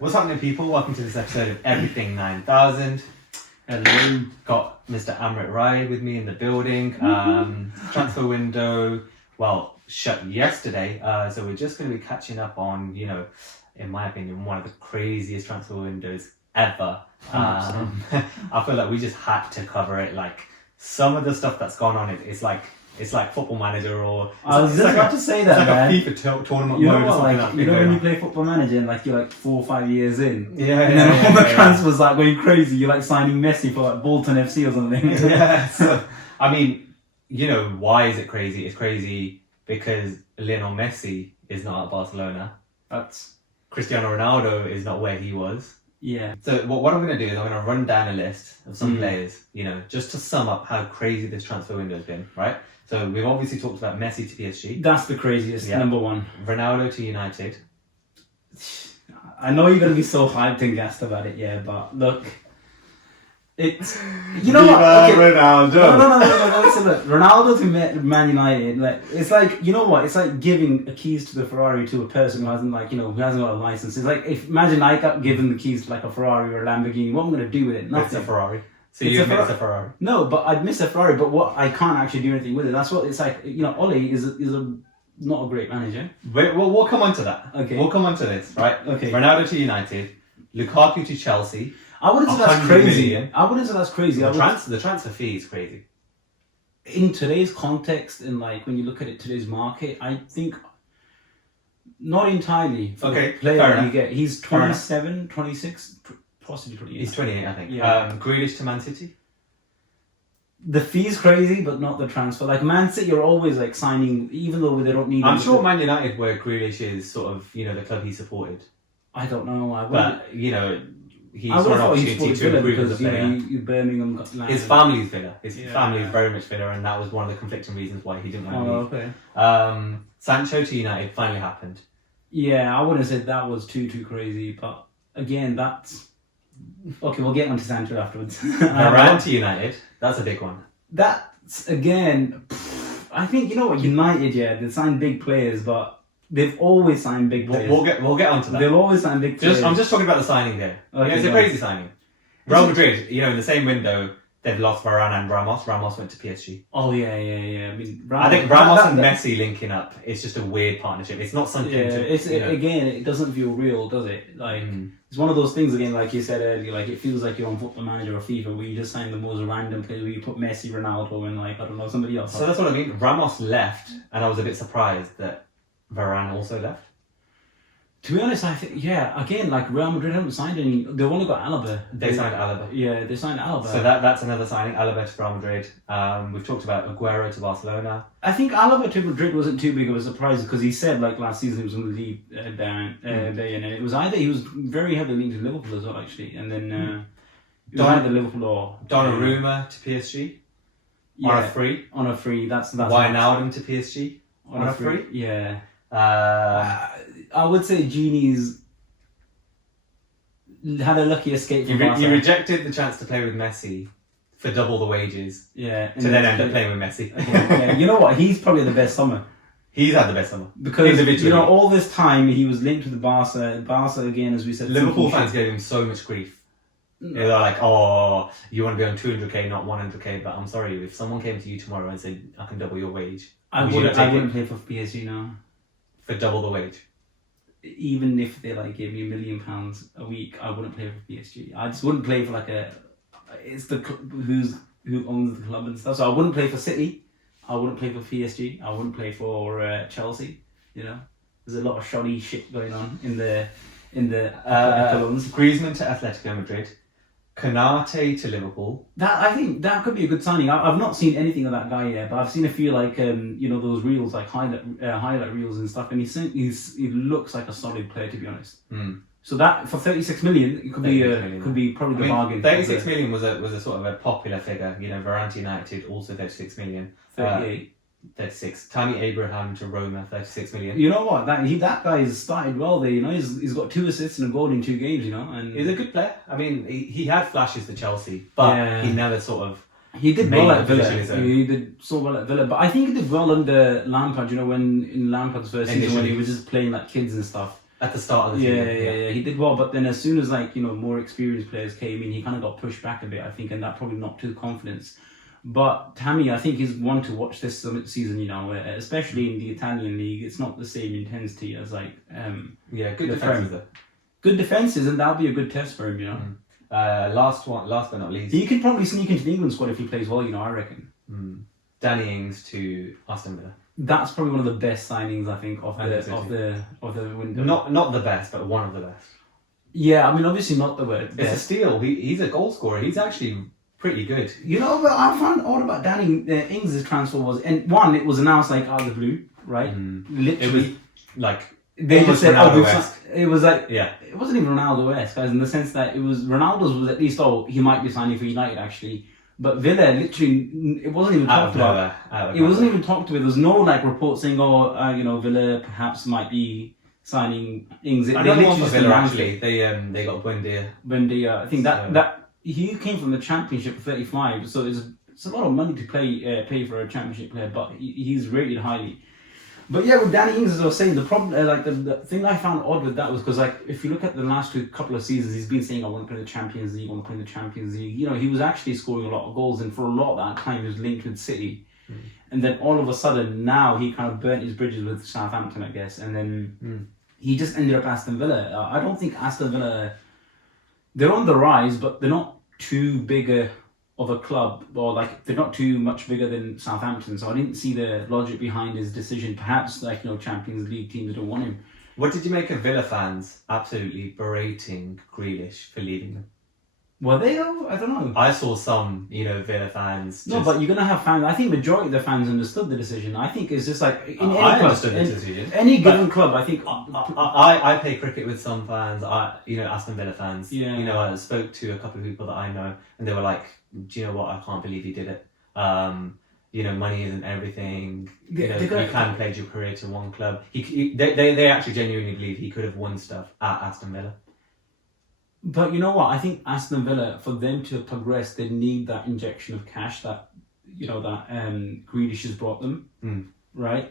What's happening, people? Welcome to this episode of Everything 9000. Hello, got Mr. Amrit Rai with me in the building. Transfer window, shut yesterday. So we're just going to be catching up on, in my opinion, one of the craziest transfer windows ever. I feel like we just had to cover it. Like some of the stuff that's gone on, it's like Football Manager or... I was just about to say that, man. It's like a FIFA tournament mode or something. Like, when you play Football Manager and you're like 4 or 5 years in, and then all the transfers like going crazy. You're like signing Messi for like Bolton FC or something. Yeah. So, I mean, why is it crazy? It's crazy because Lionel Messi is not at Barcelona. That's Cristiano Ronaldo is not where he was. Yeah. So what I'm going to do is I'm going to run down a list of some players, just to sum up how crazy this transfer window has been, right? So we've obviously talked about Messi to PSG. That's the craziest, number one. Ronaldo to United. I know you're going to be so hyped and gassed about it, but look, it's... You know what? Okay. Ronaldo! No, listen, look. Ronaldo to Man United, like, it's like, you know what? It's like giving a keys to the Ferrari to a person who hasn't, who hasn't got a license. It's like, imagine I got given the keys to like a Ferrari or a Lamborghini. What am I going to do with it? Nothing. It's a Ferrari. So you admit it's a Ferrari? No, but I'd miss a Ferrari, but what I can't actually do anything with it. That's what it's like. Ole is not a great manager. We'll come on to that. Okay. We'll come on to this, right? Okay. Ronaldo to United, Lukaku to Chelsea. I wouldn't say that's crazy. Million. I wouldn't say that's crazy. The transfer fee is crazy. In today's context and when you look at it, today's market, I think not entirely. For okay, the player fair that enough. you get. He's 27, 26, possibly 28. He's 28, I think. Yeah. Grealish to Man City. The fee's crazy, but not the transfer. Like Man City are always signing, even though they don't need. I'm sure Man United, where Grealish is sort of the club he supported. I don't know. But he's an opportunity to improve as a player. Birmingham his family's Villa. His family is very much Villa, and that was one of the conflicting reasons why he didn't want to leave. Okay. Sancho to United finally happened. Yeah, I wouldn't say that was too crazy, but again, that's okay. We'll get onto Sancho afterwards. Varane to United. That's a big one. That's again. I think United. Yeah, they sign big players, but. They've always signed big players. We'll get onto that. They've always signed big players. I'm just talking about the signing there. Okay, it's a crazy signing. Real Madrid, in the same window, they've lost Varane and Ramos. Ramos went to PSG. Oh yeah. I mean, I think Ramos and Messi linking up. It's just a weird partnership. It's not something. Again, it doesn't feel real, does it? It's one of those things again, like you said earlier. Like it feels like you're on Football Manager or FIFA, where you just sign the most random players. Where you put Messi, Ronaldo, and I don't know, somebody else. So that's what I mean. Ramos left, and I was a bit surprised that Varane also left. To be honest, I think, again, Real Madrid haven't signed any. They've only got Alaba. They signed Alaba. Yeah, they signed Alaba. So that's another signing, Alaba to Real Madrid. We've talked about Aguero to Barcelona. I think Alaba to Madrid wasn't too big of a surprise because he said last season he was going to leave and it was either he was very heavily linked to Liverpool as well actually, and then it was either Liverpool or Donnarumma to PSG on a free. That's Wijnaldum to PSG on a free. Yeah. I would say Genie's had a lucky escape from Barca. He rejected the chance to play with Messi for double the wages. Yeah. To then end up playing with Messi. Yeah. You know what? He's probably the best summer. He's had the best summer. Because, all this time he was linked with Barca. Barca, again, as we said... Liverpool fans gave him so much grief. They're like, oh, you want to be on 200k, not 100k, but I'm sorry, if someone came to you tomorrow and said, I can double your wage... I wouldn't play for PSG now. For double the wage? Even if they gave me £1 million a week, I wouldn't play for PSG. I just wouldn't play for it's the who owns the club and stuff. So I wouldn't play for City. I wouldn't play for PSG. I wouldn't play for Chelsea. There's a lot of shoddy shit going on in the Griezmann to Atletico Madrid. Kanate to Liverpool. I think that could be a good signing. I've not seen anything of that guy yet, but I've seen a few those reels, highlight reels and stuff, and he looks like a solid player, to be honest. So that for 36 million, it could be probably the bargain. 36 million was a sort of a popular figure. Varane to United also 36 million. 38. 36. Tammy Abraham to Roma, 36 million. You know what? That guy's started well there. He's got 2 assists and a goal in 2 games. And he's a good player. I mean, he had flashes for Chelsea, but he never sort of. He did well at Villa. He did so well at Villa, but I think he did well under Lampard. When in Lampard's first season when he was just playing like kids and stuff. at the start of the Yeah, season. yeah, he did well. But then as soon as more experienced players came in, he kind of got pushed back a bit, I think, and that probably knocked his confidence. But Tammy, I think, is one to watch this season. Especially in the Italian league, it's not the same intensity as Good defenses though. Good defenses, and that'll be a good test for him. Last but not least, he could probably sneak into the England squad if he plays well. I reckon. Danny Ings to Aston Villa. That's probably one of the best signings, I think, of the window. Not the best, but one of the best. Yeah, I mean, obviously not the best. It's a steal. He's a goal scorer. He's actually pretty good. But I found odd about Danny Ings' transfer was, and one, it was announced out of the blue, right? Literally, It was they just said, Ronaldo-esque. it was Yeah. it wasn't even Ronaldo-esque, guys, in the sense that it was Ronaldo's was at least, he might be signing for United actually, but Villa literally, it wasn't even talked about. It wasn't even talked about. There was no report saying, Villa perhaps might be signing Ings. Another one for Villa actually. They got Buendia. I think that he came from the Championship for 35, so it's a lot of money to pay for a Championship player, but he's rated highly. But yeah, with Danny Ings, as I was saying, the problem, the thing I found odd with that was because, if you look at the last couple of seasons, he's been saying, I want to play the Champions League, I want to play the Champions League. He was actually scoring a lot of goals, and for a lot of that time, he was linked with City. And then all of a sudden, now he kind of burnt his bridges with Southampton, I guess, and then he just ended up Aston Villa. I don't think Aston Villa, they're on the rise, but they're not too big of a club, or they're not too much bigger than Southampton, so I didn't see the logic behind his decision. Perhaps Champions League teams don't want him. What did you make of Villa fans absolutely berating Grealish for leaving them? Were they though? I don't know. I saw some, Villa fans. No, but you're gonna have fans. I think majority of the fans understood the decision. I think it's just in any I club, understood the decision. any given club. I think I play cricket with some fans. Aston Villa fans. Yeah. I spoke to a couple of people that I know, and they were like, "Do you know what? I can't believe he did it. Money isn't everything. You can pledge your career to one club. They actually genuinely believe he could have won stuff at Aston Villa." But you know what? I think Aston Villa, for them to progress, they need that injection of cash that Grealish has brought them, right?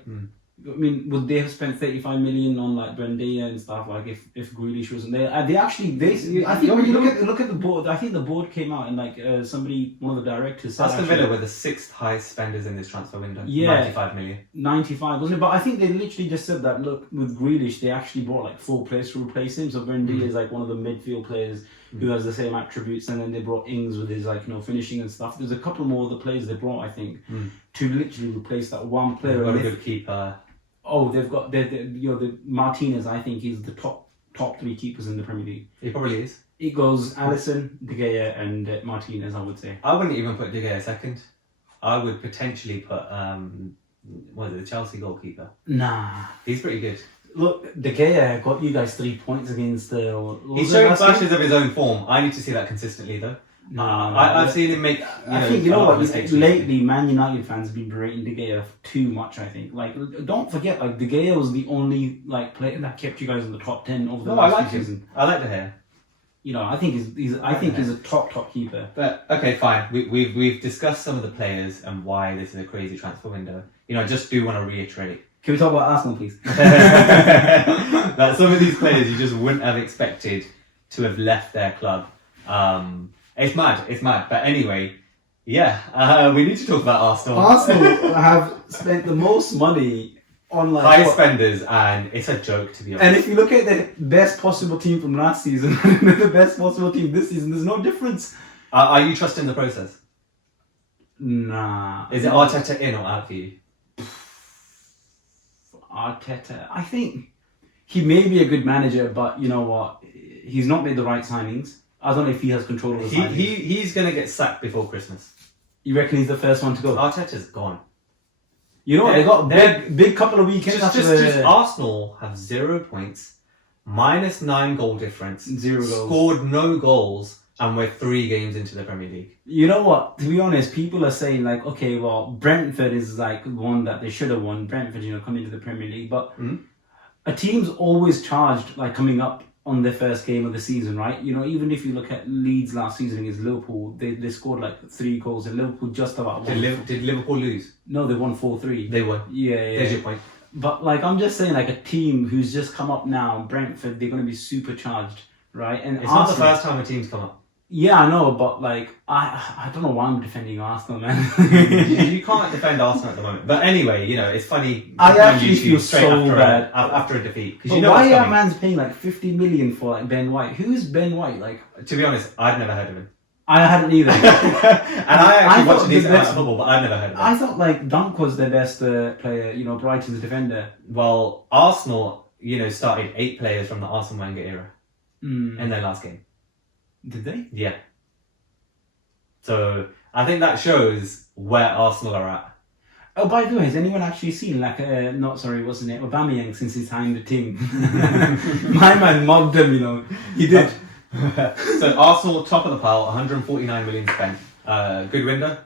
I mean, would they have spent 35 million on Buendia and stuff if Grealish wasn't there? I think when you look at the board, I think the board came out and one of the directors said Aston Villa were the 6th highest spenders in this transfer window. Yeah, 95 million. 95, wasn't it? But I think they literally just said that. Look, with Grealish, they actually brought 4 players to replace him. So Buendia is one of the midfield players who has the same attributes, and then they brought Ings with his finishing and stuff. There's a couple more of the players they brought, I think, to literally replace that one player. They've got a good keeper. Oh, they've got the Martinez. I think he's the top 3 keepers in the Premier League. He probably is. It goes Alisson, De Gea, and Martinez. I would say. I wouldn't even put De Gea second. I would potentially put the Chelsea goalkeeper. Nah, he's pretty good. Look, De Gea got you guys 3 points against the. He's showing flashes of his own form. I need to see that consistently though. I've seen him make. I think lately, Man United fans have been berating De Gea too much. I think, don't forget, De Gea was the only player that kept you guys in the top 10 over the last season. I like De Gea. I think he's a top keeper. But okay, fine. We've discussed some of the players and why this is a crazy transfer window. I just do want to reiterate. Can we talk about Arsenal, please? That some of these players you just wouldn't have expected to have left their club. It's mad. But anyway, we need to talk about Arsenal. Arsenal have spent the most money on highest spenders, and it's a joke to be honest. And if you look at the best possible team from last season and the best possible team this season, there's no difference. Are you trusting the process? Nah. Is it Arteta in or out for you? Arteta, I think he may be a good manager, but you know what? He's not made the right signings. I don't know if he has control of the signings. He's going to get sacked before Christmas. You reckon he's the first one to go? Arteta's gone. You know what? They got big couple of weekends after just Arsenal have 0 points, -9 goal difference, 0 goals, scored no goals, and we're 3 games into the Premier League. You know what? To be honest, people are saying okay, well, Brentford is one that they should have won. Brentford, coming to the Premier League, but a team's always charged coming up on their first game of the season, right? Even if you look at Leeds last season against Liverpool, they scored 3 goals, and Liverpool just about won. Did Liverpool lose? No, they won 4-3. They won. Yeah. There's your point. But like I'm just saying, like a team who's just come up now, Brentford, they're going to be supercharged, right? And It's not the first time a team's come up. Yeah, I know, but like I don't know why I'm defending Arsenal, man. You can't defend Arsenal at the moment. But anyway, you know, it's funny. I actually feel straight so after bad after a defeat. But why are man's paying like 50 million for like Ben White? Who's Ben White? Like, to be honest, I'd never heard of him. I hadn't either. And I actually watched thought these the amounts best- of football, but I've never heard of him. I thought like Dunk was their best player. You know, Brighton's defender. Well, Arsenal, you know, started 8 players from the Arsene Wenger era in their last game. Did they? Yeah. So I think that shows where Arsenal are at. Oh, by the way, has anyone actually seen like what's his name, Aubameyang since he signed the team? My man mobbed him, you know. He did. So Arsenal top of the pile, 149 million spent. Good window.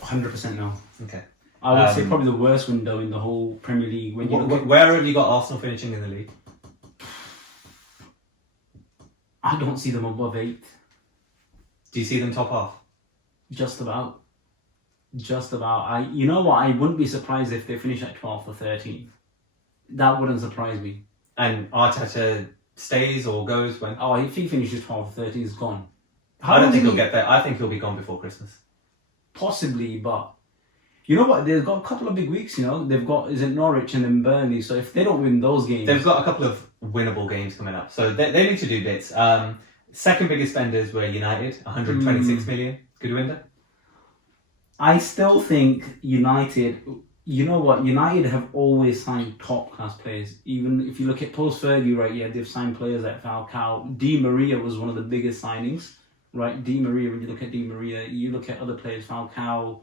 100% no. Okay. I would say probably the worst window in the whole Premier League. When you look at, where have you got Arsenal finishing in the league? I don't see them above 8. Do you see them top half? Just about. You know what? I wouldn't be surprised if they finish at 12th or 13th. That wouldn't surprise me. And Arteta stays or goes when? Oh, if he finishes 12th or 13th, he's gone. I don't think he'll get there. I think he'll be gone before Christmas. Possibly, but you know what? They've got a couple of big weeks. You know, they've got Norwich and then Burnley. So if they don't win those games, they've got a couple of winnable games coming up. So they need to do bits. Second biggest spenders were United, 126 million. Good window. I still think United. You know what? United have always signed top class players. Even if you look at post Fergie, right? Yeah, they've signed players like Falcao. Di Maria was one of the biggest signings, right? Di Maria. When you look at Di Maria, you look at other players. Falcao,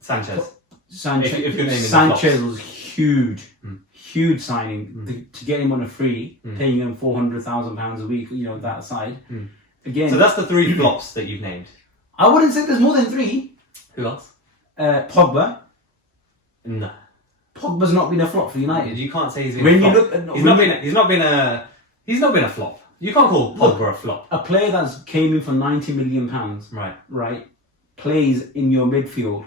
Sanchez. If your name is Sanchez was huge signing to get him on a free, paying him £400,000 a week. You know that aside. Again, so that's the 3 flops that you've named. I wouldn't say there's more than 3. Who else? Pogba. No. Pogba's not been a flop for United. You can't say he's been When a flop. you look at, He's not been a flop. You can't call Pogba a flop. A player that's came in for £90 million, right, plays in your midfield,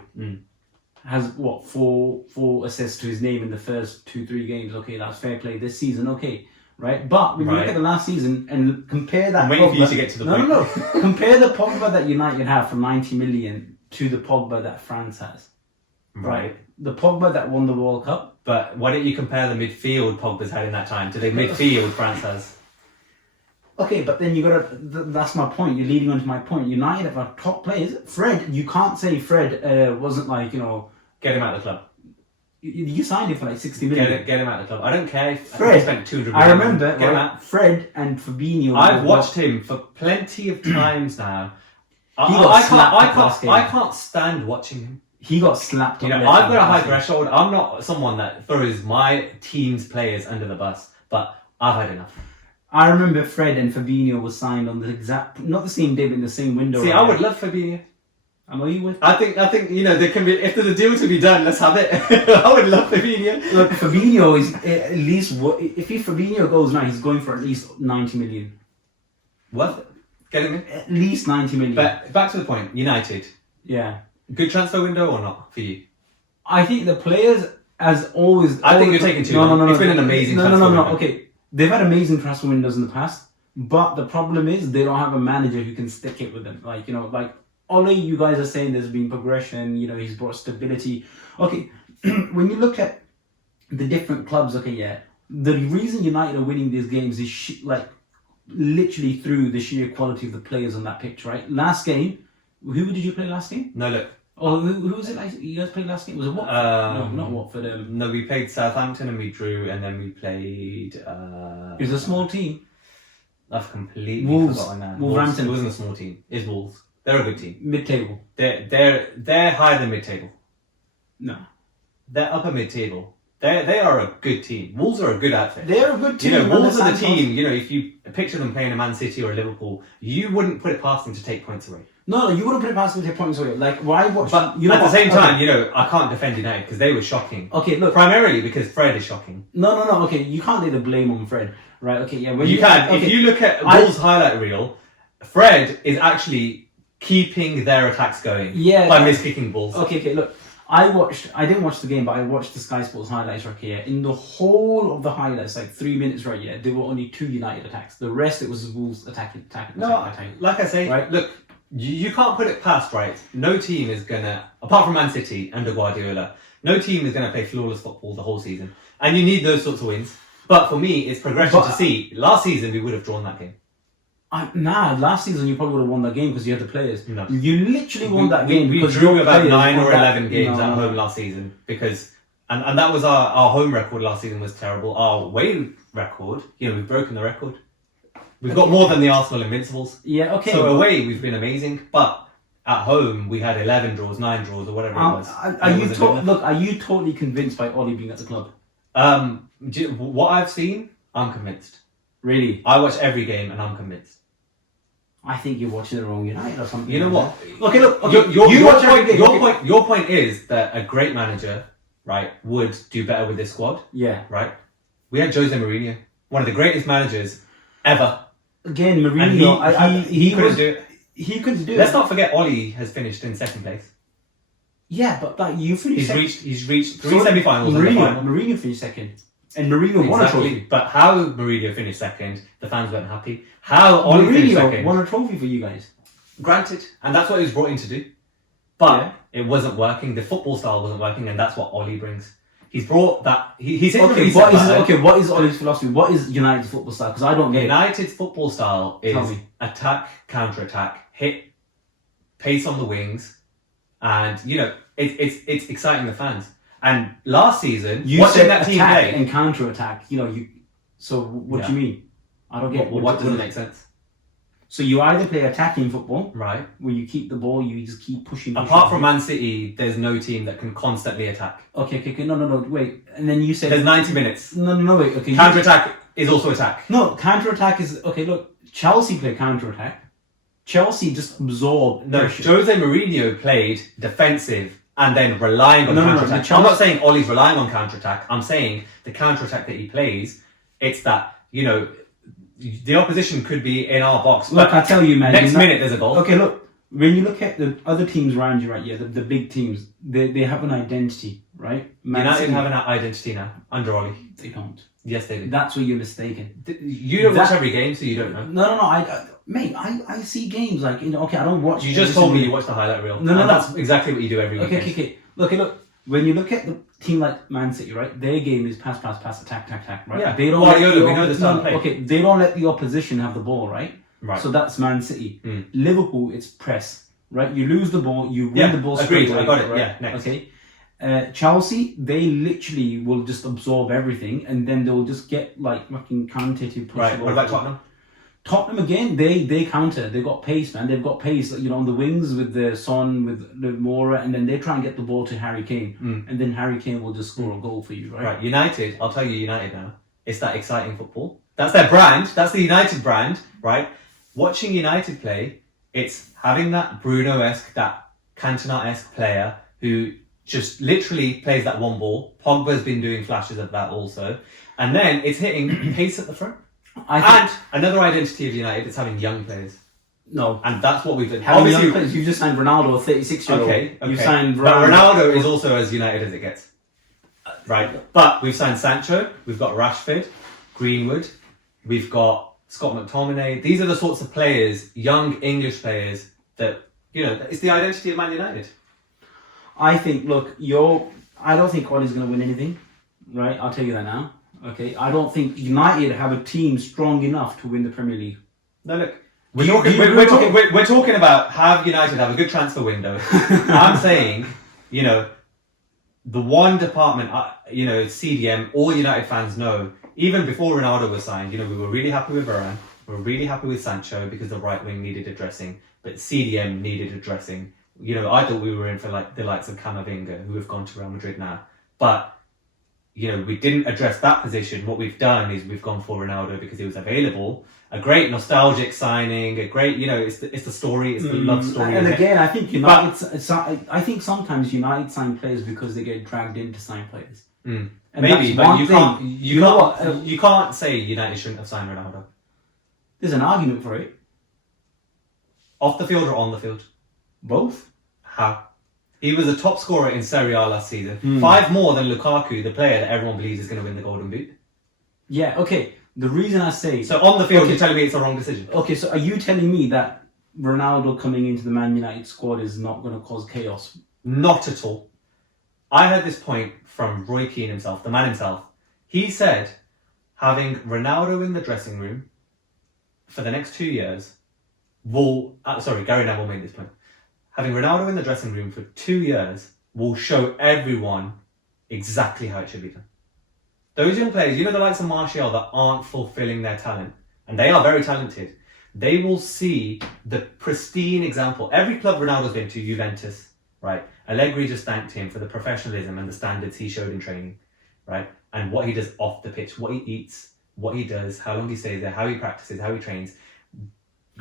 has what, four assists to his name in the first 2-3 games. Okay, that's fair play this season. Okay, right. But when you look at the last season and compare that, I'm waiting for you to get to the point. No. Compare the Pogba that United have for 90 million to the Pogba that France has. Right. The Pogba that won the World Cup. But why don't you compare the midfield Pogba's had in that time to the midfield France has? Okay, but then you gotta. That's my point. You're leading on to my point. United have our top players. Fred, you can't say Fred wasn't like, you know. Get him out of the club. You signed him for like 60 million. Get him out of the club. I don't care if Fred, he spent 200 million. I remember. Get him out. Fred and Fabinho. I've watched him for plenty of times now. I can't stand watching him. He got slapped. You know, I've got a high threshold. I'm not someone that throws my team's players under the bus, but I've had enough. I remember Fred and Fabinho was signed on the exact, not the same day, but in the same window. See, I would love Fabinho. I know you would. I think you know, there can be, if there's a deal to be done, let's have it. I would love Fabinho. Look, Fabinho is at least, if Fabinho goes now, he's going for at least 90 million. Worth it. Getting it? At least 90 million. But back to the point, United. Yeah. Good transfer window or not for you? I think the players, as always... I think you're taking too long. It's been an amazing transfer window. Okay. They've had amazing transfer windows in the past, but the problem is they don't have a manager who can stick it with them. Like, you know, like Ole, you guys are saying there's been progression, you know, he's brought stability. Okay, when you look at the different clubs, okay, yeah, the reason United are winning these games is like literally through the sheer quality of the players on that pitch, right? Last game, who did you play last game? No, look. Oh, who was it? You guys played last game? Was it Watford? No, not Watford. No, we played Southampton and we drew, and then we played. It was a small team. I've completely forgotten now. Wolverhampton. It wasn't a small team. It's Wolves. They're a good team. Mid-table. They're higher than mid-table. No. They're upper mid-table. They are a good team. Wolves are a good outfit. They're a good team. You know, Wolves are the team. You know, if you picture them playing a Man City or a Liverpool, you wouldn't put it past them to take points away. No, you wouldn't put it past them to take points away. Like, why watch? But you know, at the same time, you know, I can't defend United because they were shocking. Okay, look. Primarily because Fred is shocking. No. Okay, you can't lay the blame on Fred, right? Okay, yeah. When you can. Okay, if you look at Wolves' highlight reel, Fred is actually keeping their attacks going. Yeah. By miskicking balls. Okay. Look, I didn't watch the game, but I watched the Sky Sports highlights right here. In the whole of the highlights, like 3 minutes right here, there were only 2 United attacks. The rest, it was Wolves attacking. Like I say, Right. look, you can't put it past, right? No team is gonna, apart from Man City under Guardiola, no team is gonna play flawless football the whole season. And you need those sorts of wins. But for me, it's progression to see. Last season, we would have drawn that game. Last season you probably would have won that game because you had the players. No. You literally won that game We because drew your about players 9 won or that- 11 games No. at home last season because, and that was our home record last season was terrible. Our away record, we've broken the record. We've got more than the Arsenal Invincibles. Yeah, okay. So away we've been amazing, but at home we had 11 draws, 9 draws, or whatever it was. Are you totally convinced by Ollie being at the club? What I've seen, I'm convinced. Really? I watch every game and I'm convinced. I think you're watching the wrong United or something. You know what? Okay, look. Your point is that a great manager, right, would do better with this squad. Yeah. Right? We had Jose Mourinho, one of the greatest managers ever. Again, Mourinho, And he couldn't do it. He couldn't do it. Let's not forget Ollie has finished in second place. Yeah, but like you finished. He's reached 3 semi-finals and the final. Mourinho finished second, and Mourinho won a trophy. But how Mourinho finished second, the fans weren't happy. How Ollie finished Mourinho second, won a trophy for you guys. granted, and that's what he was brought in to do. But it wasn't working. The football style wasn't working, and that's what Ollie brings. He's brought that. He's hit Okay, the what is Ollie's philosophy? What is United's football style? Because I don't get it. United's football style is Tell me. attack, counter-attack, hit, pace on the wings, and it's exciting the fans. And last season, You watching said that team attack play, and counter attack. So what do you mean? I don't get what doesn't make sense, So you either play attacking football, right? where you keep the ball, you just keep pushing. Apart from Man City, there's no team that can constantly attack. Okay, no, wait. And then you said There's 90 minutes. No, wait. Okay, Counter-attack is also attack. No, counter attack is okay. Look, Chelsea play counter attack. Chelsea just absorb. No, pressure. Jose Mourinho played defensive and then relying on counter-attack. I'm not saying Ollie's relying on counter-attack. I'm saying the counter-attack that he plays, it's that, the opposition could be in our box. Look, I tell you, man. Next minute there's a goal. Okay, look. When you look at the other teams around you, right? Yeah, the big teams. They have an identity, right? United have an identity now under Ollie. They don't. Yes, they do. That's where you're mistaken. You don't watch every game, so you don't know. No. Mate, I see games like okay. I don't watch. You just told me you watch the highlight reel. No. That's exactly what you do every week. Okay. Look. When you look at the team like Man City, right? Their game is pass, attack, right? Yeah. They don't. We know the style of play. Okay, they don't let the opposition have the ball, right? Right. So that's Man City. Mm. Liverpool, it's press, right? You lose the ball, you win the ball straight agreed. away. I got it. Right? Yeah. Next. Okay. Chelsea, they literally will just absorb everything, and then they'll just get like fucking counted to push. Right. What about Tottenham? Tottenham again, they counter. They've got pace, man. They've got pace, on the wings with the Son, with the Mora, and then they try and get the ball to Harry Kane, and then Harry Kane will just score a goal for you, right? Right. United. I'll tell you, United now. It's that exciting football. That's their brand. That's the United brand, right? Watching United play, it's having that Bruno-esque, that Cantona-esque player who just literally plays that one ball. Pogba's been doing flashes of that also, and then it's hitting pace at the front. And another identity of United is having young players. No. And that's what we've done. Obviously, young players, you've just signed Ronaldo, a 36-year-old. Okay. You've signed But Varane. Ronaldo is also as United as it gets. Right. But we've signed Sancho, we've got Rashford, Greenwood, we've got Scott McTominay. These are the sorts of players, young English players, that, it's the identity of Man United. I think, I don't think Ollie's going to win anything, right? I'll tell you that now. Okay, I don't think United have a team strong enough to win the Premier League. No, look, we're talking about have United have a good transfer window. I'm saying, the one department, CDM, all United fans know, even before Ronaldo was signed, we were really happy with Varane, we were really happy with Sancho because the right wing needed addressing, but CDM needed addressing. I thought we were in for the likes of Camavinga, who have gone to Real Madrid now, but we didn't address that position. What we've done is we've gone for Ronaldo because he was available. A great nostalgic signing, a great, it's the story, it's the love story. And again, I think I think sometimes United sign players because they get dragged in to sign players. And maybe, but you can't say United shouldn't have signed Ronaldo. There's an argument for it. Off the field or on the field? Both. How? He was a top scorer in Serie A last season. 5 more than Lukaku, the player that everyone believes is going to win the Golden Boot. Yeah, okay. The reason I say... So on the field, you're telling me it's a wrong decision? Okay, so are you telling me that Ronaldo coming into the Man United squad is not going to cause chaos? Not at all. I heard this point from Roy Keane himself, the man himself. He said having Ronaldo in the dressing room for the next 2 years will... Gary Neville made this point. Having Ronaldo in the dressing room for 2 years will show everyone exactly how it should be done. Those young players, you know, the likes of Martial that aren't fulfilling their talent, and they are very talented, they will see the pristine example. Every club Ronaldo's been to, Juventus, right? Allegri just thanked him for the professionalism and the standards he showed in training, right? And what he does off the pitch, what he eats, what he does, how long he stays there, how he practices, how he trains.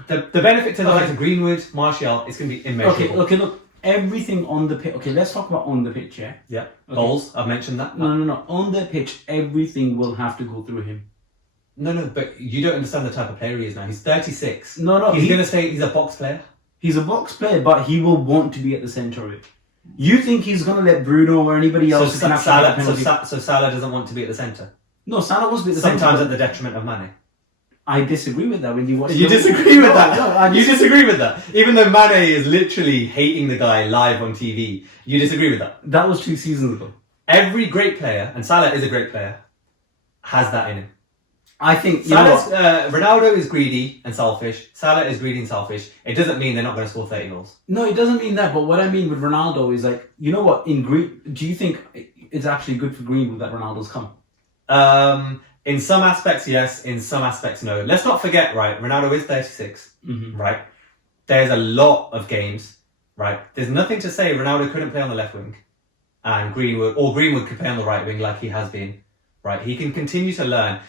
The benefit to the likes of Greenwood, Martial, it's going to be immeasurable. Okay, look. Everything on the pitch. Okay, let's talk about on the pitch, yeah? Yeah. Okay. Goals, I've mentioned that. No. On the pitch, everything will have to go through him. No, but you don't understand the type of player he is now. He's 36. No. He's going to stay, he's a box player. He's a box player, but he will want to be at the centre of it. You think he's going to let Bruno or anybody else... So Salah doesn't want to be at the centre? No, Salah wants to be at the centre. Sometimes at the detriment of Mane. I disagree with that when you watch... You disagree with that? You disagree with that? Even though Mane is literally hating the guy live on TV, you disagree with that? That was 2 seasons ago. Every great player, and Salah is a great player, has that in him. I think... Ronaldo is greedy and selfish. Salah is greedy and selfish. It doesn't mean they're not going to score 30 goals. No, it doesn't mean that. But what I mean with Ronaldo is like, you know what? Do you think it's actually good for Greenwood that Ronaldo's come? In some aspects, yes. In some aspects, no. Let's not forget, right? Ronaldo is 36, right? There's a lot of games, right? There's nothing to say Ronaldo couldn't play on the left wing, and Greenwood could play on the right wing like he has been, right? He can continue to learn.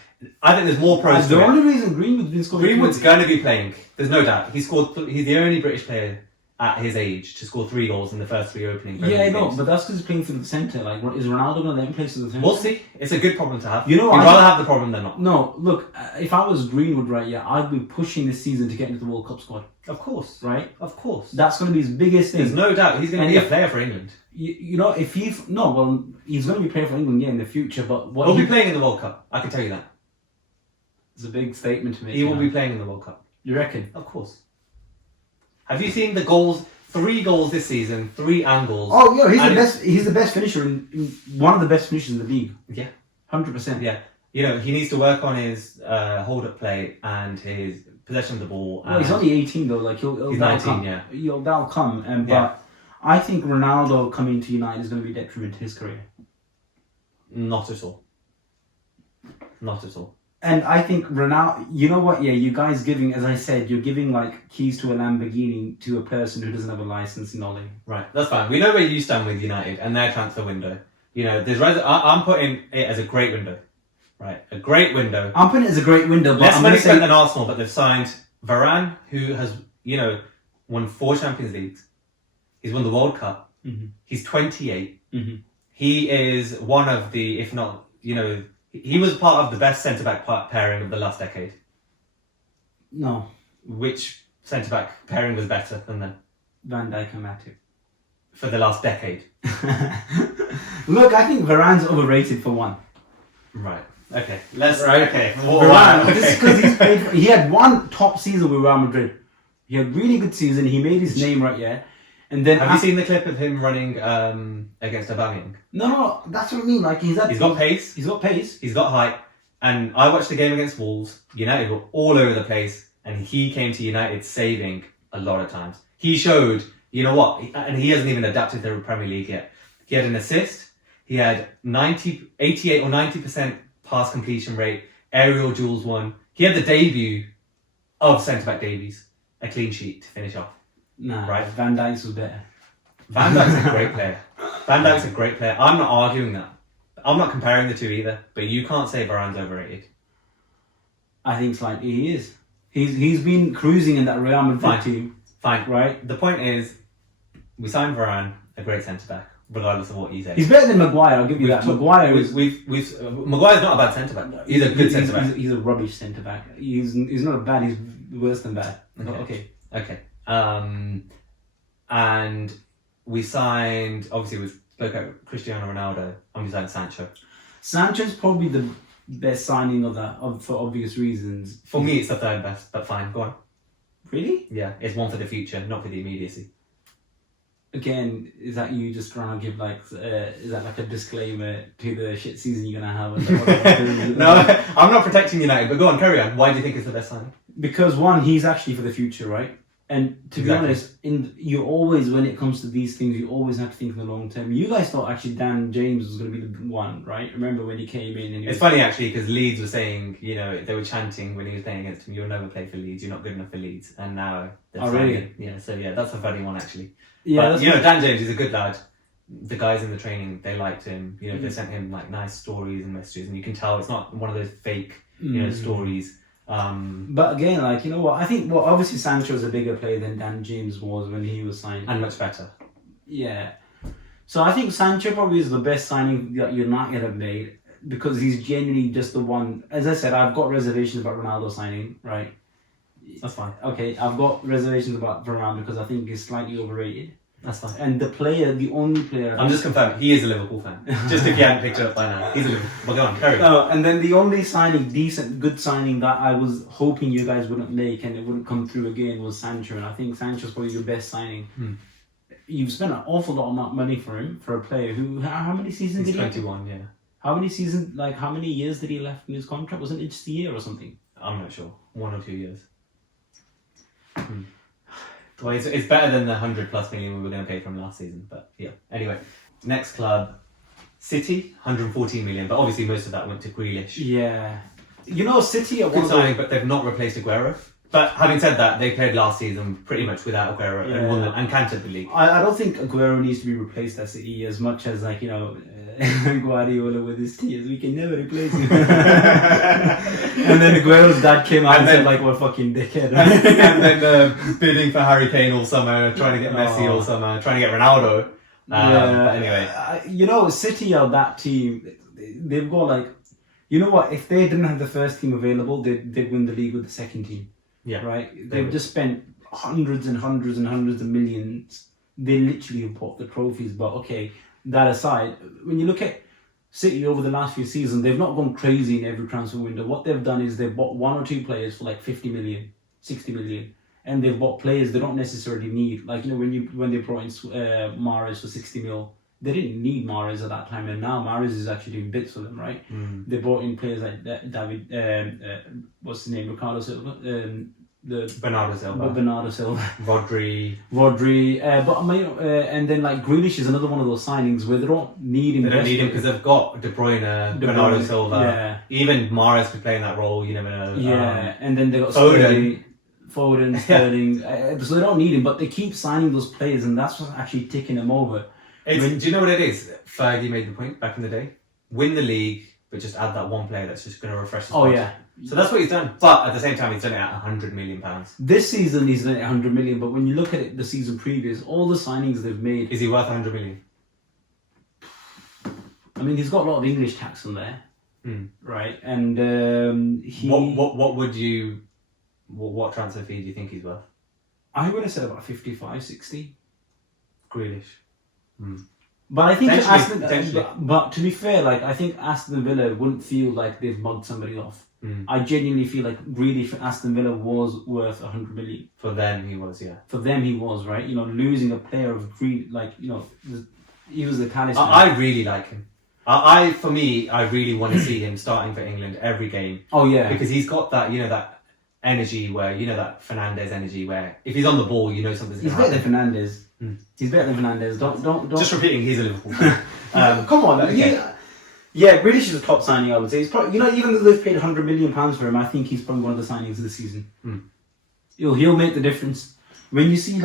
I think there's more pros. The only reason Greenwood's going to be playing. There's no doubt. He's the only British player at his age to score 3 goals in the first 3 opening games. Yeah, no, but that's because he's playing through the centre. Like, is Ronaldo going to let him play through the centre? We'll see. It's a good problem to have. You know, You'd rather have the problem than not. No, look, if I was Greenwood right, yeah, I'd be pushing this season to get into the World Cup squad. Of course. Right? Of course. That's going to be his biggest thing. There's no doubt. He's going to be a player for England. You know, if he's going to be playing for England, yeah, in the future, but he'll be playing in the World Cup. I can tell you that. It's a big statement to make. He will be playing in the World Cup. You reckon? Of course. Have you seen the goals? 3 goals this season, 3 angles. Oh, yeah, he's the best. He's the best finisher in one of the best finishers in the league. Yeah, 100%. Yeah, you know, he needs to work on his hold-up play and his possession of the ball. Well, he's only 18 though. Like he's 19. Come. Yeah, that'll come. But I think Ronaldo coming to United is going to be a detriment to his career. Not at all. Not at all. And I think Ronaldo, you know what? Yeah, you guys giving, as I said, you're giving like keys to a Lamborghini to a person who doesn't have a license in Ollie. Right, that's fine. We know where you stand with United and their transfer window. You know, I'm putting it as a great window. Right, a great window. I'm putting it as a great window. But less money spent than Arsenal, but they've signed Varane, who has, you know, won 4 Champions Leagues. He's won the World Cup. Mm-hmm. He's 28. Mm-hmm. He is one of the, if not, you know, he was part of the best centre-back pairing of the last decade. No. Which centre-back pairing was better than them? Van Dijk and Matip. For the last decade. Look, I think Varane's overrated for one. Right. Okay. Okay. Varane, just because he had one top season with Real Madrid. He had a really good season. He made his name right, yeah. And then have you seen the clip of him running against Aman? No, that's what I mean. Like he's got pace. He's got pace. He's got height. And I watched the game against Wolves. United were all over the place, and he came to United saving a lot of times. He showed, you know what, and he hasn't even adapted to the Premier League yet. He had an assist. He had 88 or 90% pass completion rate. Aerial duels won. He had the debut of centre back Davies, a clean sheet to finish off. Nah, right. Van Dijk's was better. Van Dijk's a great player. Van Dijk's a great player. I'm not arguing that. I'm not comparing the two either. But you can't say Varane's overrated. I think slightly he is. He's been cruising in that Real Madrid team. Fine. Right? The point is, we signed Varane, a great centre back, regardless of what you say. He's better than Maguire. I'll give you that. Maguire's not a bad centre back. He's a good centre back. He's a rubbish centre back. He's not bad. He's worse than bad. Okay. And we signed, obviously we spoke about Cristiano Ronaldo, and we signed Sancho. Sancho's probably the best signing of that, for obvious reasons. For me, it's the third best, but fine, go on. Really? Yeah, it's one for the future, not for the immediacy. Again, is that you just trying to give is that like a disclaimer to the shit season you're gonna have? And No, I'm not protecting United, but go on, carry on. Why do you think it's the best signing? Because one, he's actually for the future, right? And to be honest, you always, when it comes to these things, you always have to think of the long term. You guys thought actually Dan James was going to be the one, right? Remember when he came in? And it's funny actually because Leeds were saying, they were chanting when he was playing against him, "You'll never play for Leeds. You're not good enough for Leeds." And now, really? Yeah. So that's a funny one actually. Yeah, but, Dan James is a good lad. The guys in the training, they liked him. They sent him like nice stories and messages, and you can tell it's not one of those fake, stories. But again, you know what? I think obviously Sancho is a bigger player than Dan James was when he was signed, and much better. Yeah. So I think Sancho probably is the best signing that United have made because he's genuinely just the one. As I said, I've got reservations about Ronaldo signing, right? That's fine. Okay, I've got reservations about Varane because I think he's slightly overrated. That's fine. And the only player... I'm just confirming, he is a Liverpool fan. Just if you hadn't picked it up by now. He's a Liverpool... But go on, carry on. And then the only good signing that I was hoping you guys wouldn't make and it wouldn't come through again was Sancho. And I think Sancho's probably your best signing. You've spent an awful lot of money for him, for a player who... How many seasons did he have? 21, yeah. How many seasons, how many years did he left in his contract? Wasn't it just a year or something? I'm not sure. 1 or 2 years. Well, it's better than the 100+ million we were going to pay for him last season, but yeah. Anyway, next club, City, 114 million, but obviously most of that went to Grealish. Yeah. City are good signing, but they've not replaced Aguero. But having said that, they played last season pretty much without Aguero and won and cantered the league. I don't think Aguero needs to be replaced at City as much as Guardiola with his tears. We can never replace him. And then Aguero's dad came out and said what a fucking dickhead. Right? And then bidding for Harry Kane all summer, trying to get Messi all summer, trying to get Ronaldo. But anyway. City are that team. They've got if they didn't have the first team available, they'd win the league with the second team. Yeah. Right? They've just spent hundreds and hundreds and hundreds of millions. They literally have bought the trophies, but okay. That aside, when you look at City over the last few seasons, they've not gone crazy in every transfer window. What they've done is they've bought 1 or 2 players for 50 million, 60 million, and they've bought players they don't necessarily need. When they brought in Mahrez for 60 mil, they didn't need Mahrez at that time, and now Mahrez is actually doing bits for them, right? They brought in players like David, what's his name, Ricardo Silva, Bernardo Silva, Rodri, and then Grealish is another one of those signings where they don't need him. They don't need him because they've got De Bruyne, Bernardo Silva. Yeah. Even Mahrez could play in that role. You never know. Yeah, and then they got Foden, Sterling. So they don't need him, but they keep signing those players, and that's what's actually ticking them over. Do you know what it is? Fergie made the point back in the day: win the league, but just add that one player that's just going to refresh the squad. Yeah. So that's what he's done. But at the same time, he's done it at £100 million. This season, he's done it 100 million. But when you look at it, the season previous, all the signings they've made. Is he worth 100 million? I mean, he's got a lot of English tax on there, right? And he. What transfer fee do you think he's worth? I would have said about 55, 60. Grealish. But I think potentially. But to be fair, I think Aston Villa wouldn't feel like they've mugged somebody off. I genuinely feel like Grealish for Aston Villa was worth 100 million. For them, he was, yeah. For them, he was, right? Losing a player of he was the talisman. I really like him. I really want to see him starting for England every game. Oh yeah, because he's got that, that energy where that Fernandes energy where if he's on the ball, something's going to happen. He's better than Fernandes. He's better than Fernandes. Don't. Just repeating, he's a Liverpool fan. Come on, okay. Yeah, Grealish is a top signing. I would say he's probably, even though they've paid £100 million for him, I think he's probably one of the signings of the season. He'll make the difference. When you see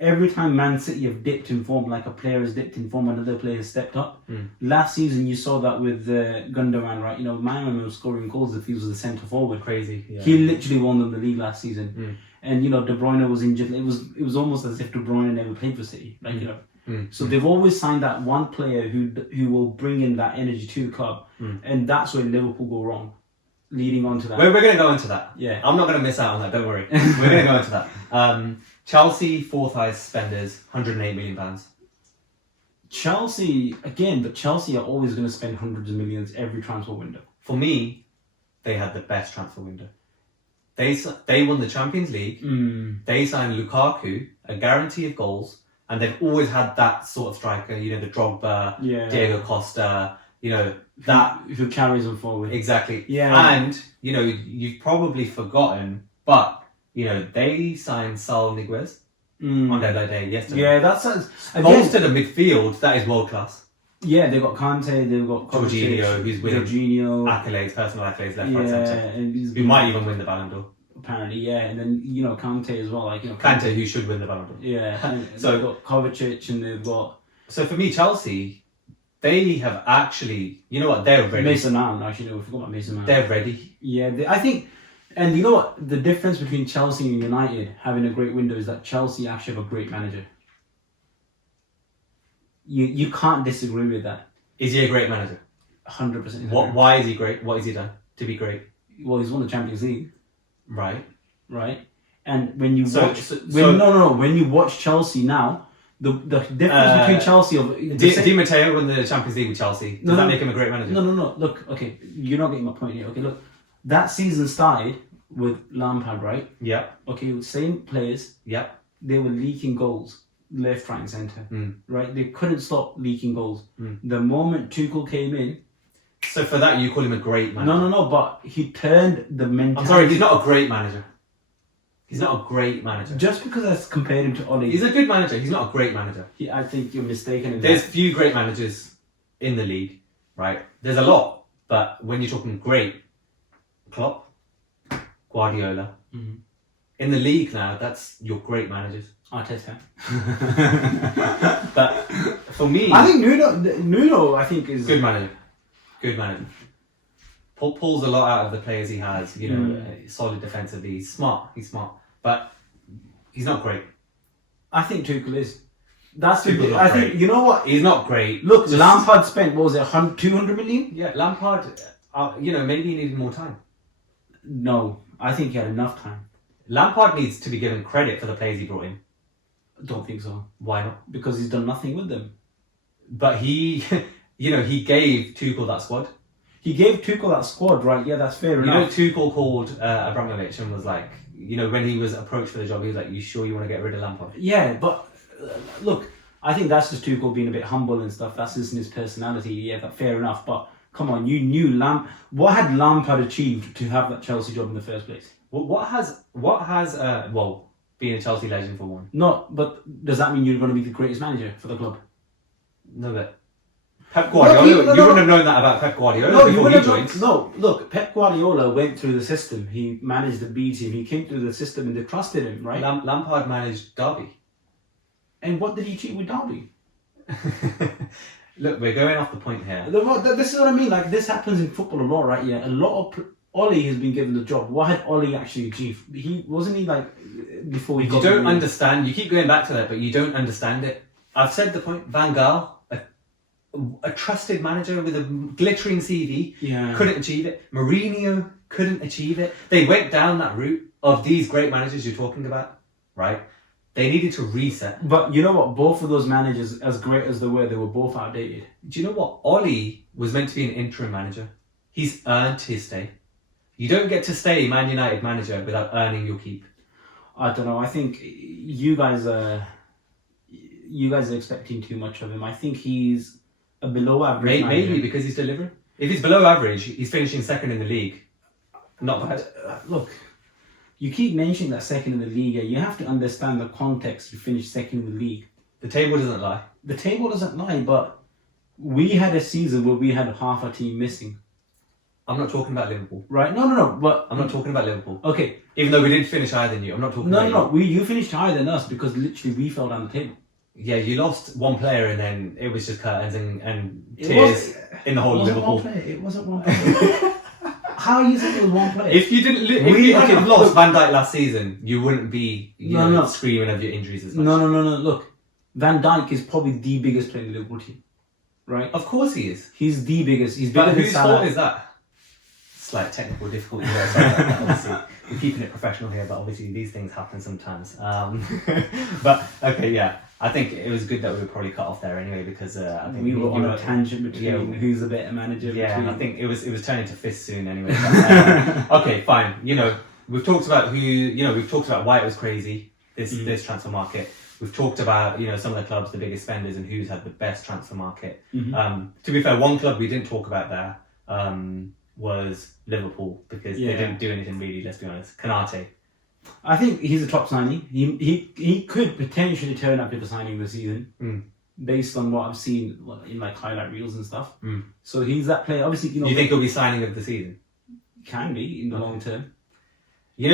every time Man City have dipped in form, a player has dipped in form, another player has stepped up. Last season you saw that with Gundogan, right? My man was scoring goals if he was the centre forward. Crazy. Yeah. He literally won them the league last season. And De Bruyne was injured. It was almost as if De Bruyne never played for City. So they've always signed that one player who will bring in that energy to the club, and that's where Liverpool go wrong. leading on to that. We're going to go into that. Yeah. I'm not going to miss out on that. Don't worry. We're going to go into that. Chelsea fourth highest spenders, £108 million. Chelsea again, but Chelsea are always going to spend hundreds of millions every transfer window. For me, they had the best transfer window. They won the Champions League. They signed Lukaku, a guarantee of goals, and they've always had that sort of striker. You know, the Drogba, Diego Costa. You know that who carries them forward. Exactly. Yeah. And you know you've probably forgotten, but you know they signed Saul Niguez on their day yesterday. Yeah, that's bolstered a midfield that is world class. Yeah, they've got Kante, they've got Jorginho, who's winning accolades, personal accolades left, right, centre. And who might even win the Ballon d'Or. Apparently, yeah, and then you know Kante as well, like you know Kante, who should win the Ballon d'Or. Yeah, and so they've got Kovacic and they've got. So for me, Chelsea, they have actually, you know what, they're ready. Mason Mount, actually, no, we forgot about Mason Mount. They're ready. Yeah, I think. And you know what? The difference between Chelsea and United having a great window is that Chelsea actually have a great manager. You can't disagree with that. Is he a great manager? 100%. Why is he great? What has he done to be great? Well, he's won the Champions League. Right. And when you when you watch Chelsea now, the difference between Chelsea Di Matteo won the Champions League with Chelsea. Does that make him a great manager? No. Look, okay, you're not getting my point here. Okay, look. That season started with Lampard, right? Yeah. Okay, same players. Yeah. They were leaking goals, left, right, and centre. Right? They couldn't stop leaking goals. The moment Tuchel came in. So for that, you call him a great manager? No. But he turned the mentality. I'm sorry, he's not a great manager. He's not a great manager. Just because I compared him to Oli. He's a good manager. He's not a great manager. I think you're mistaken. There's few great managers in the league, right? There's a lot, but when you're talking great, Klopp, Guardiola. In the league now, that's your great managers. Arteta. But for me, I think Nuno I think is good manager. Good manager. Pulls a lot out of the players he has. You know, solid defensively. He's smart. But he's not great. I think Tuchel is. That's Tuchel's I think great. You know what? He's not great. Look, Lampard spent what was it, 200 million? Yeah, Lampard. You know, maybe he needed more time. No, I think he had enough time. Lampard needs to be given credit for the players he brought in. Don't think so. Why not? Because he's done nothing with them. But he, you know, he gave Tuchel that squad. He gave Tuchel that squad, right? Yeah, that's fair enough. You know, Tuchel called Abramovich and was like, you know, when he was approached for the job, he was like, "You sure you want to get rid of Lampard?" Yeah, but look, I think that's just Tuchel being a bit humble and stuff. That's just in his personality. Yeah, that's fair enough. But come on, you knew what had Lampard achieved to have that Chelsea job in the first place? What has being a Chelsea legend for one? No, but does that mean you're going to be the greatest manager for the club? No, but Pep Guardiola, you wouldn't have known that about Pep Guardiola. No, you wouldn't have joined. No, look, Pep Guardiola went through the system. He managed the B team. He came through the system and they trusted him, right? Lampard managed Derby. And what did he achieve with Derby? Look, we're going off the point here. This is what I mean. Like, this happens in football a lot, right? Yeah, a lot of Oli has been given the job. What had Oli actually achieved? He like before he got. You don't understand. You keep going back to that, but you don't understand it. I've said the point. Van Gaal, a trusted manager with a glittering CV, couldn't achieve it. Mourinho couldn't achieve it. They went down that route of these great managers you're talking about, right? They needed to reset. But you know what? Both of those managers, as great as they were both outdated. Do you know what? Oli was meant to be an interim manager. He's earned his stay. You don't get to stay Man United manager without earning your keep. I don't know. I think you guys are expecting too much of him. I think he's a below average manager. Maybe because he's delivering. If he's below average, he's finishing second in the league. Not bad. Look, you keep mentioning that second in the league. You have to understand the context. You finished second in the league. The table doesn't lie. The table doesn't lie, but we had a season where we had half our team missing. I'm not talking about Liverpool. Right? No. But I'm not talking about Liverpool. Okay. Even though we did finish higher than you, I'm not talking about No. You finished higher than us because literally we fell down the table. Yeah, you lost one player and then it was just curtains and tears in the whole of Liverpool. It wasn't one player. How you think it was one player? If you hadn't lost Van Dijk last season, you wouldn't be screaming of your injuries as much. No. Look, Van Dijk is probably the biggest player in the Liverpool team. Right? Of course he is. He's the biggest. He's bigger than whose Salah. fault is that? slight technical difficulty there. Sorry about that. Obviously, we're keeping it professional here, but obviously these things happen sometimes. But okay, yeah, I think it was good that we were probably cut off there anyway because I think we were on a tangent between who's the better manager. Yeah, between... I think it was turning to fists soon anyway. But, okay, fine. We've talked about we've talked about why it was crazy this transfer market. We've talked about some of the clubs, the biggest spenders, and who's had the best transfer market. To be fair, one club we didn't talk about there was Liverpool because they didn't do anything really. Let's be honest. Kanate. I think he's a top signing. He could potentially turn up to the signing this season, based on what I've seen in like highlight reels and stuff. So he's that player. Obviously, Do you think he'll be signing of the season? Can be in the long term.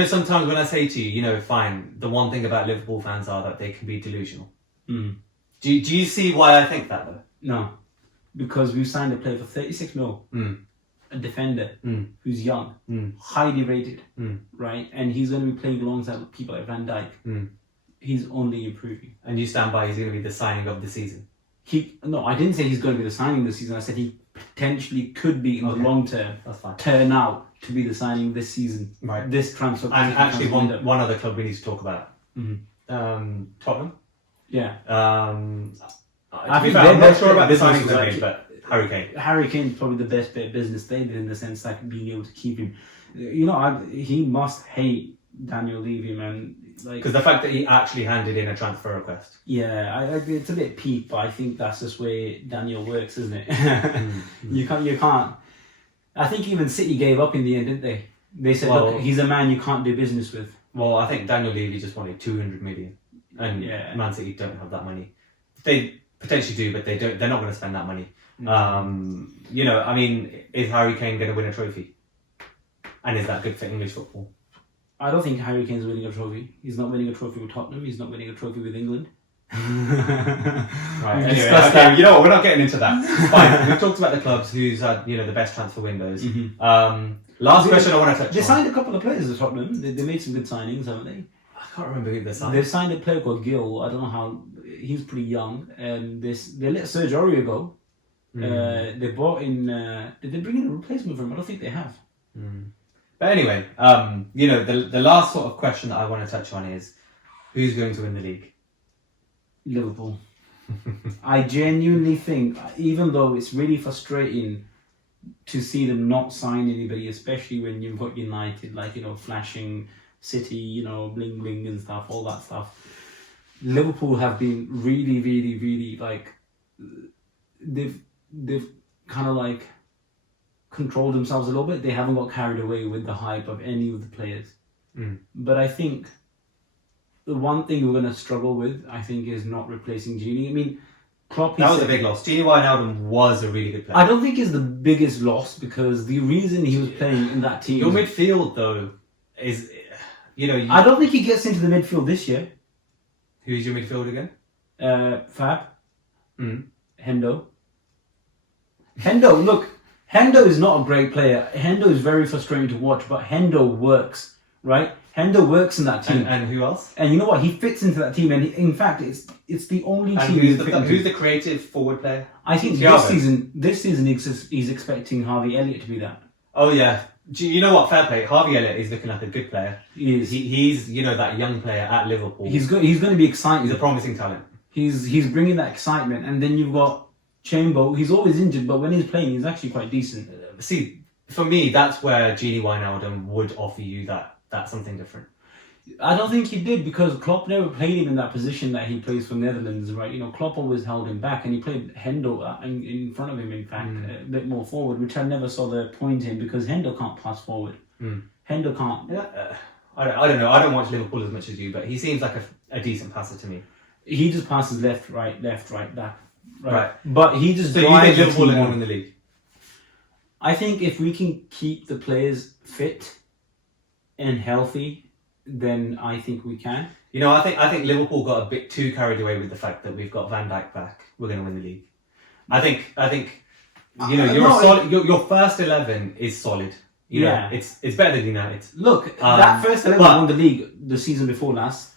Sometimes when I say to you, fine, the one thing about Liverpool fans are that they can be delusional. Do you see why I think that though? No, because we've signed a player for 36 mil, a defender who's young, highly rated, right? And he's going to be playing alongside people like Van Dijk. He's only improving. And you stand by he's going to be the signing of the season? No, I didn't say he's going to be the signing of the season. I said he potentially could be in the long term. That's fine. Turn out to be the signing this season, right? This transfer. And actually, one other club we need to talk about. Tottenham. Yeah. I'm not sure about the signings they made, but Harry Kane. Harry Kane's probably the best bit of business they did in the sense that being able to keep him. He must hate Daniel Levy, man. Because the fact that he actually handed in a transfer request. Yeah, it's a bit peak, but I think that's just where Daniel works, isn't it? You can't. I think even City gave up in the end, didn't they? They said, look, he's a man you can't do business with. Well, I think Daniel Levy just wanted 200 million. And Man City don't have that money. They potentially do, but they don't. They're not going to spend that money. Is Harry Kane going to win a trophy? And is that good for English football? I don't think Harry Kane's winning a trophy. He's not winning a trophy with Tottenham. He's not winning a trophy with England. Right. Anyway, we're not getting into that. Fine. We've talked about the clubs who's had the best transfer windows. Last question I want to touch on. They signed a couple of players at Tottenham. They made some good signings, haven't they? I can't remember who they signed. They've signed a player called Gill. I don't know how. He's pretty young. And they let Serge Aurier go. They brought in. Did they bring in a replacement for him? I don't think they have. But anyway, the last sort of question that I want to touch on is who's going to win the league? Liverpool. I genuinely think, even though it's really frustrating to see them not sign anybody, especially when you've got United, flashing City, bling bling and stuff, all that stuff. Liverpool have been really, really, really they've kind of controlled themselves a little bit. They haven't got carried away with the hype of any of the players. But I think the one thing we're going to struggle with, I think, is not replacing Gini. I mean, Klopp... That was a big loss. Gini Wijnaldum was a really good player. I don't think it's the biggest loss because the reason he was playing in that team... Your midfield, though, is... I don't think he gets into the midfield this year. Who's your midfield again? Fab. Hendo. Look, Hendo is not a great player. Hendo is very frustrating to watch, but Hendo works, right? Hendo works in that team. And who else? And you know what? He fits into that team. And in fact, it's the only and team... Who's the creative forward player? I think this season he's expecting Harvey Elliott to be that. Oh, yeah. You know what? Fair play. Harvey Elliott is looking like a good player. He is. He's that young player at Liverpool. He's going to be exciting. He's a promising talent. He's bringing that excitement. And then you've got Chamber. He's always injured, but when he's playing, he's actually quite decent. See, for me, that's where Gini Wijnaldum would offer you that something different. I don't think he did because Klopp never played him in that position that he plays for Netherlands, right? Klopp always held him back and he played Hendo in front of him, in fact, a bit more forward, which I never saw the point in because Hendo can't pass forward. Hendo can't. I don't know. I don't watch Liverpool as much as you, but he seems like a decent passer to me. He just passes left, right, that. Right. But he just... So you think Liverpool are going to win the league? I think if we can keep the players fit and healthy, then I think we can. I think Liverpool got a bit too carried away with the fact that we've got Van Dijk back. We're going to win the league. I think your first 11 is solid. It's better than United. Look, that first 11 won the league the season before last.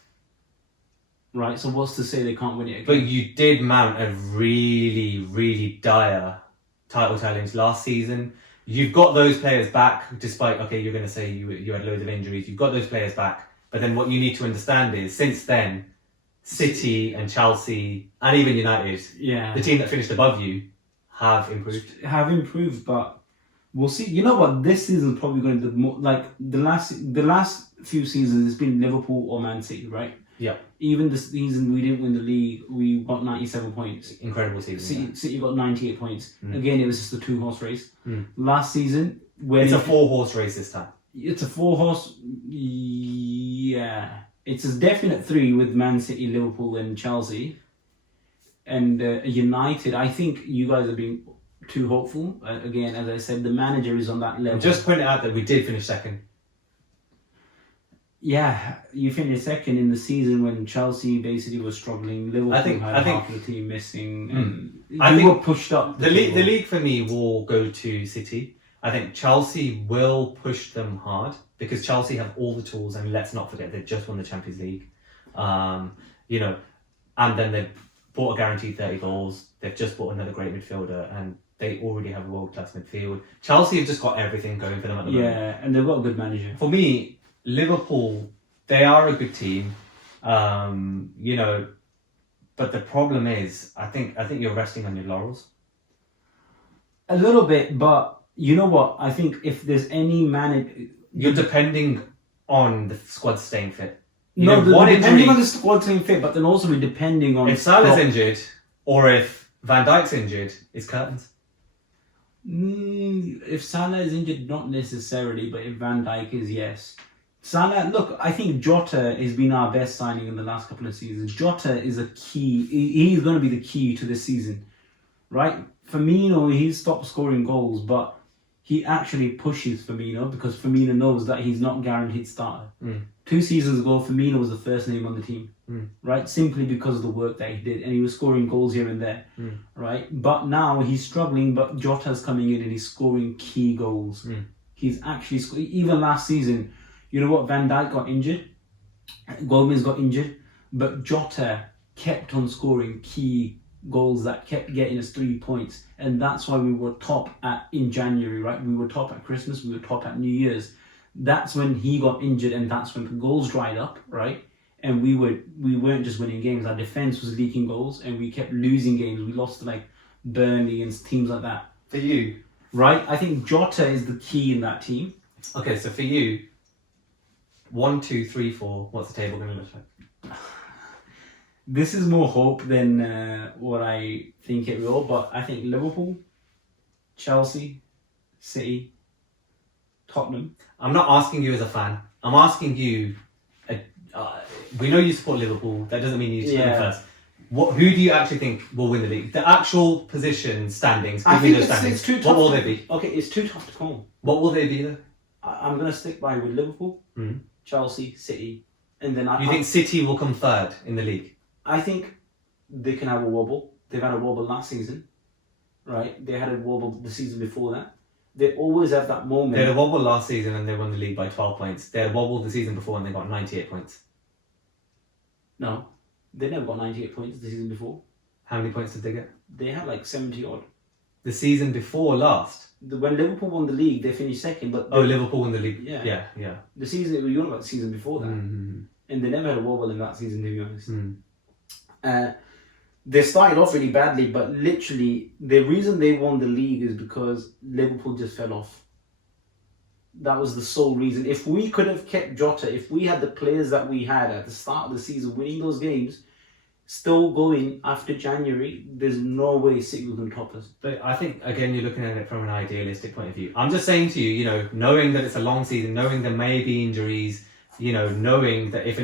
Right, so what's to say they can't win it again? But you did mount a really, really dire title challenge last season. you've got those players back, despite, okay, you're going to say you had loads of injuries. You've got those players back. But then what you need to understand is, since then, City and Chelsea and even United, the team that finished above you, have improved. But we'll see. You know what? This season is probably going to be more like the last few seasons. It's been Liverpool or Man City, right? Yeah. Even this season, we didn't win the league. We got 97 points. Incredible season. City got 98 points. Again, it was just a 2-horse race. Last season, it's a 4-horse race this time. It's a 4-horse. Yeah, it's a definite 3 with Man City, Liverpool, and Chelsea. And United, I think you guys are being too hopeful. Again, as I said, the manager is on that level. Just point out that we did finish second. Yeah, you finished second in the season when Chelsea basically was struggling. Liverpool had half of the team missing, and you were pushed up. The league for me will go to City. I think Chelsea will push them hard because Chelsea have all the tools, and let's not forget they've just won the Champions League. And then they've bought a guaranteed 30 goals. They've just bought another great midfielder, and they already have a world-class midfield. Chelsea have just got everything going for them at the moment. Yeah, and they've got a good manager. For me, Liverpool, they are a good team, but the problem is, I think you're resting on your laurels. A little bit, but you know what? I think if there's any you're depending on the squad staying fit. Depending on the squad staying fit, but then also we're depending on... If Salah's injured, or if Van Dijk's injured, it's curtains. If Salah is injured, not necessarily, but if Van Dijk is, yes. Salah, look, I think Jota has been our best signing in the last couple of seasons. Jota is a key. He's going to be the key to this season, right? Firmino, he's stopped scoring goals, but he actually pushes Firmino because Firmino knows that he's not guaranteed starter. 2 seasons ago, Firmino was the first name on the team, right? Simply because of the work that he did, and he was scoring goals here and there, right? But now he's struggling, but Jota's coming in and he's scoring key goals. He's actually even last season. You know what? Van Dijk got injured, Gomez got injured, but Jota kept on scoring key goals that kept getting us 3 points, and that's why we were top in January, right? We were top at Christmas, we were top at New Year's. That's when he got injured, and that's when the goals dried up, right? And we weren't just winning games. Our defense was leaking goals, and we kept losing games. We lost to like Burnley and teams like that. For you, right? I think Jota is the key in that team. Okay, so for you, 1, 2, 3, 4. What's the table going to look like? This is more hope than what I think it will, but I think Liverpool, Chelsea, City, Tottenham. I'm not asking you as a fan. I'm asking you. We know you support Liverpool. That doesn't mean you support them first. Who do you actually think will win the league? The actual position standings. I think it's too tough. What will they be? Okay, it's too tough to call. What will they be though? I'm going to stick by with Liverpool, Chelsea, City, and then You think City will come third in the league? I think they can have a wobble. They've had a wobble last season, right? They had a wobble the season before that. They always have that moment. They had a wobble last season and they won the league by 12 points. They had a wobble the season before and they got 98 points. No, they never got 98 points the season before. How many points did they get? They had like 70 odd. The season before last? When Liverpool won the league, they finished second. But Liverpool won the league. Yeah. Yeah. The season, you know about the season before that. And they never had a wobble in that season, to be honest. They started off really badly, but literally the reason they won the league is because Liverpool just fell off. That was the sole reason. If we could have kept Jota, if we had the players that we had at the start of the season winning those games, still going after January, there's no way City was going to top us. But I think, again, you're looking at it from an idealistic point of view. I'm just saying to you, knowing that it's a long season, knowing there may be injuries, knowing that if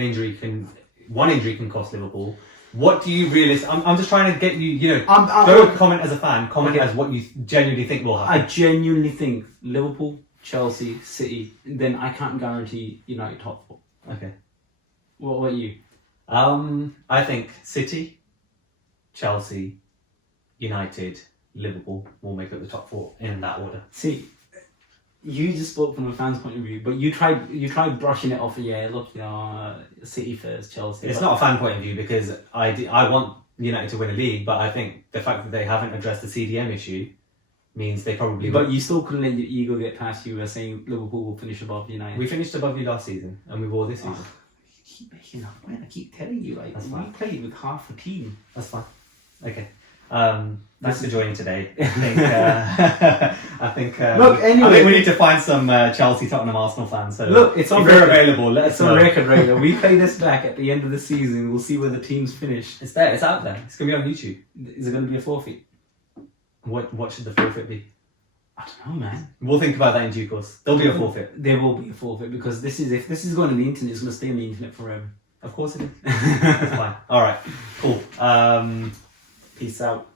one injury can cost Liverpool, what do you I'm just trying to get you, don't comment as a fan, comment as what you genuinely think will happen. I genuinely think Liverpool, Chelsea, City, then I can't guarantee United top 4. Okay. What about you? I think City, Chelsea, United, Liverpool will make up the top 4 in that order. See, you just spoke from a fan's point of view, but you tried brushing it off. Yeah, look, City first, Chelsea. It's not a fan point of view because I want United to win a league, but I think the fact that they haven't addressed the CDM issue means they probably. But you still couldn't let your ego get past you by saying Liverpool will finish above United. We finished above you last season, and we will this season. Oh, you keep making that point. I keep telling you, like, That's we fine. played with half a team. That's fine. Okay. Thanks for joining today. I think. Look, anyway, I think we need to find some Chelsea, Tottenham, Arsenal fans. So look, it's on if you're record. available, let us It's on know. record, right? We play this back at the end of the season. We'll see where the teams finish. It's there. It's out there. It's gonna be on YouTube. Is it going to be a forfeit? What should the forfeit be? I don't know, man. We'll think about that in due course. There'll be a forfeit. There will be a forfeit because if this is going on the internet, it's going to stay on the internet forever. Of course it is. It's fine. All right. Cool. Peace out.